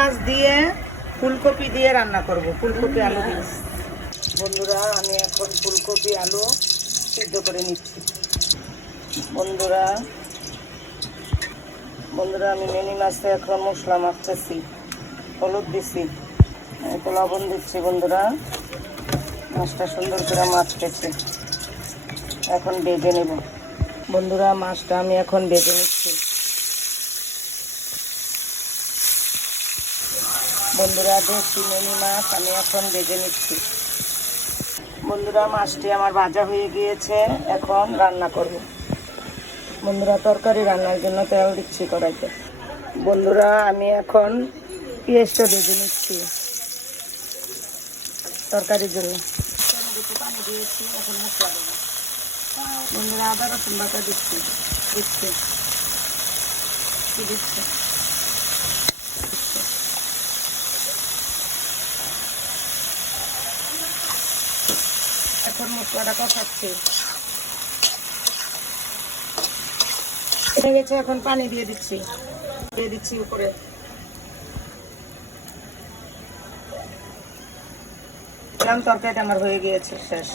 মাছ দিয়ে ফুলকপি দিয়ে রান্না করব, ফুলকপি আলু দিয়ে। বন্ধুরা আমি এখন ফুলকপি আলু সিদ্ধ করে নিচ্ছি। বন্ধুরা আমি মিনি মাছে এখন মশলা মাখতেছি, হলুদ দিছি, একটু লবণ দিচ্ছি। বন্ধুরা মাছটা সুন্দর করে মাখতেছি, এখন ভেজে নেব। বন্ধুরা মাছটা আমি এখন ভেজে নিচ্ছি। বন্ধুরা দেশি মিনি মাছ আমি এখন ভেজে নিচ্ছি। বন্ধুরা মাছটি আমার ভাজা হয়ে গিয়েছে, এখন রান্না করব। বন্ধুরা তরকারি রান্নার জন্য তেল দিচ্ছি কড়াইতে। বন্ধুরা আমি এখন পেঁয়াজটা ভেজে নিচ্ছি তরকারির জন্য। পানি দিয়েছি, এখন মশলা দেবো। বন্ধুরা আদা রসুন বাটা দিচ্ছি এখন মশলাটা কষাচ্ছি। হয়ে গেছে, এখন পানি দিয়ে দিচ্ছি উপরে। তরকারিটা আমার হয়ে গিয়েছে, শেষ।